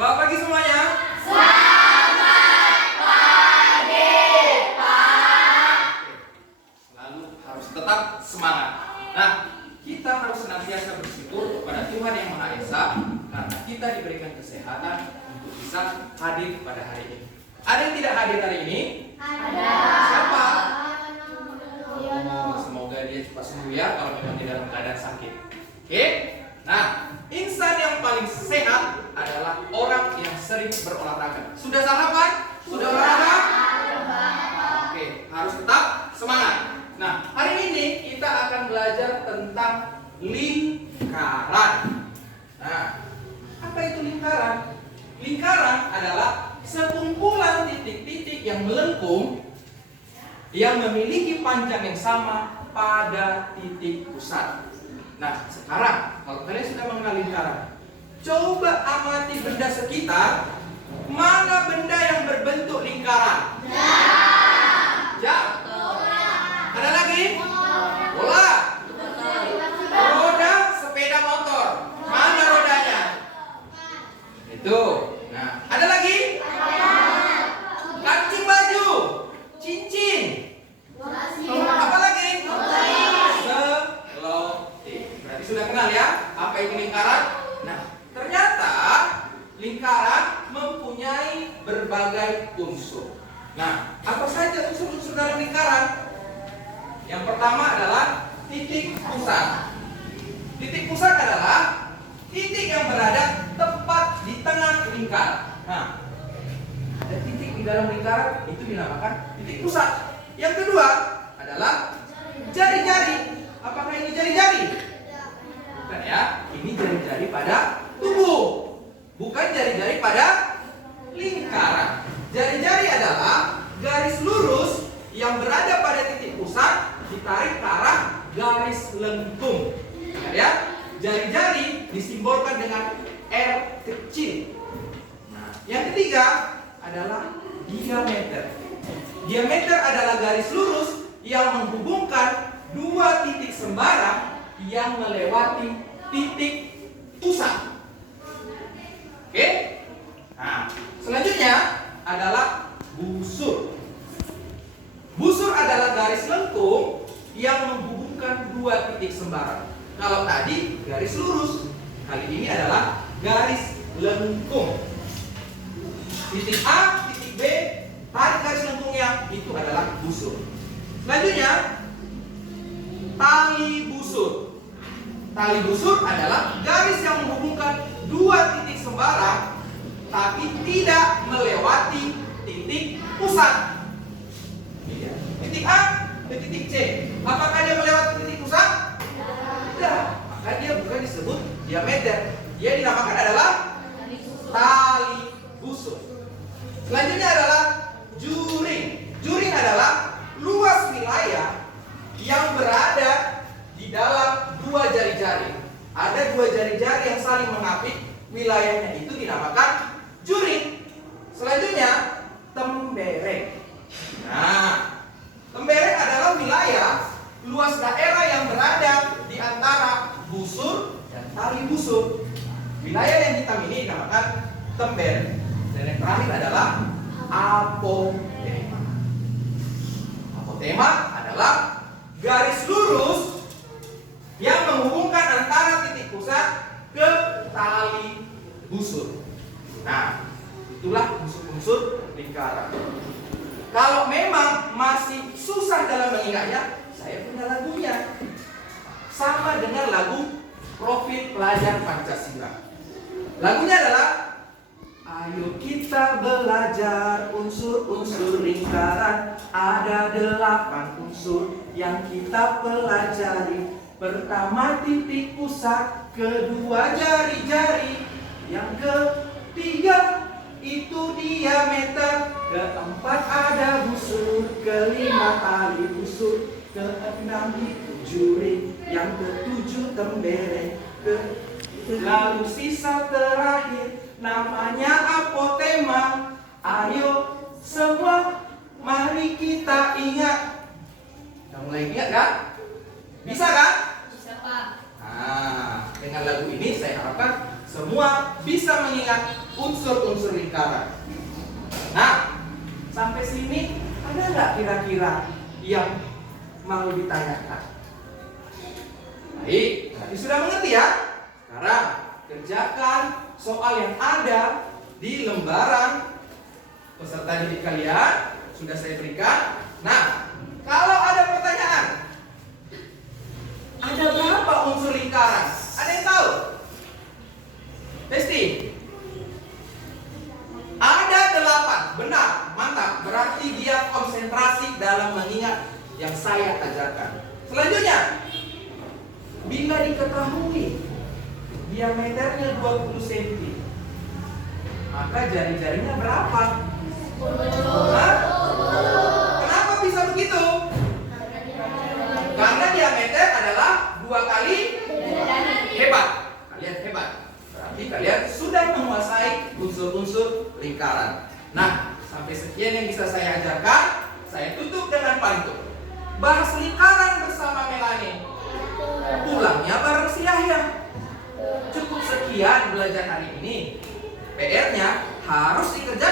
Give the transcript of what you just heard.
Selamat pagi semuanya. Selamat pagi, Pak. Lalu harus tetap semangat. Nah, kita harus senantiasa bersyukur kepada Tuhan Yang Maha Esa karena kita diberikan kesehatan untuk bisa hadir pada hari ini. Ada yang tidak hadir hari ini? Ada. Siapa? Yono. Semoga dia cepat sembuh ya kalau memang dia dalam keadaan sakit. Oke? Nah, insan yang paling sehat adalah orang yang sering berolahraga. Sudah sarapan? Sudah olahraga? Oke, harus tetap semangat. Nah, hari ini kita akan belajar tentang lingkaran. Nah, apa itu lingkaran? Lingkaran adalah sekumpulan titik-titik yang melengkung yang memiliki panjang yang sama pada titik pusat. Nah, sekarang kalau kalian sudah mengenal lingkaran, coba amati benda sekitar. Mana benda yang berbentuk lingkaran? Jam. Ada lagi? Bola. Roda sepeda motor. Mana rodanya? Itu. Nah, ada lagi? Kancing baju. Cincin. Apa lagi? Selotip. Berarti sudah kenal ya apa itu lingkaran? Nah, ternyata lingkaran mempunyai berbagai unsur. Nah, apa saja unsur-unsur dalam lingkaran? Yang pertama adalah titik pusat. Titik pusat adalah titik yang berada tepat di tengah lingkar. Nah, ada titik di dalam lingkaran itu dinamakan titik pusat. Yang kedua adalah jari-jari. Apakah ini jari-jari? Bukan ya, ini jari-jari pada tubuh, bukan jari-jari pada lingkaran. Jari-jari adalah garis lurus yang berada pada titik pusat ditarik ke arah garis lengkung. Ingat ya, jari-jari disimbolkan dengan R kecil. Nah, yang ketiga adalah diameter. Diameter adalah garis lurus yang menghubungkan dua titik sembarang yang melewati titik pusat. Oke? Nah, selanjutnya adalah busur. Busur adalah garis lengkung yang menghubungkan dua titik sembarang. Kalau tadi garis lurus, kali ini adalah garis lengkung. Titik A, titik B, tarik garis lengkungnya, itu adalah busur. Selanjutnya, tali busur. Tali busur adalah garis yang menghubungkan dua titik sembarang tapi tidak melewati titik pusat. Titik A ke titik C. Apakah dia melewati titik pusat? Tidak. Maka dia bukan disebut diameter. Dia dinamakan adalah tali busur. Selanjutnya adalah juring. Juring adalah luas wilayah yang berada di dalam dua jari-jari. Ada dua jari-jari yang saling mengapit, wilayahnya itu dinamakan juring. Selanjutnya tembereng. Nah, tembereng adalah wilayah luas daerah yang berada di antara busur dan tali busur. Wilayah yang hitam ini dinamakan tembereng. Dan yang terakhir adalah apotema. Apotema adalah garis lurus yang menghubungkan antara titik pusat ke tali busur. Nah, itulah unsur-unsur lingkaran. Kalau memang masih susah dalam mengingatnya, saya punya lagunya. Sama dengan lagu Profil Pelajar Pancasila. Lagunya adalah ayo kita belajar unsur-unsur lingkaran. Ada 8 unsur yang kita pelajari. Pertama titik pusat, kedua jari-jari, yang ketiga itu diameter, keempat ada busur, kelima tali busur, keenam itu juring, yang ketujuh tembereng, lalu sisa terakhir namanya apotema. Ayo semua mari kita ingat. Udah mulai ingat kan? Bisa kan? Bisa, Pak. Nah, dengan lagu ini saya harapkan semua bisa mengingat unsur-unsur lingkaran. Nah, sampai sini ada nggak kira-kira yang mau ditanyakan? Baik, berarti sudah mengerti ya? Sekarang kerjakan soal yang ada di lembaran peserta didik kalian. Sudah saya berikan. Nah, kalau ada pertanyaan, ada berapa unsur lingkaran? Ada yang tahu? Besti? Ada 8. Benar, mantap. Berarti dia konsentrasi dalam mengingat yang saya ajarkan. Selanjutnya, bila diketahui diameternya 20 cm, maka jari-jarinya berapa? 10. Hah? Kenapa bisa begitu? Karena diameter adalah 2 kali hebat. Kalian hebat. Berarti kalian sudah menguasai unsur-unsur lingkaran. Nah, sampai sekian yang bisa saya ajarkan. Saya tutup dengan pantun. Bahas lingkaran bersama Melanie. Pulangnya bareng si Yahya. Cukup sekian belajar hari ini. PR-nya harus dikerjakan.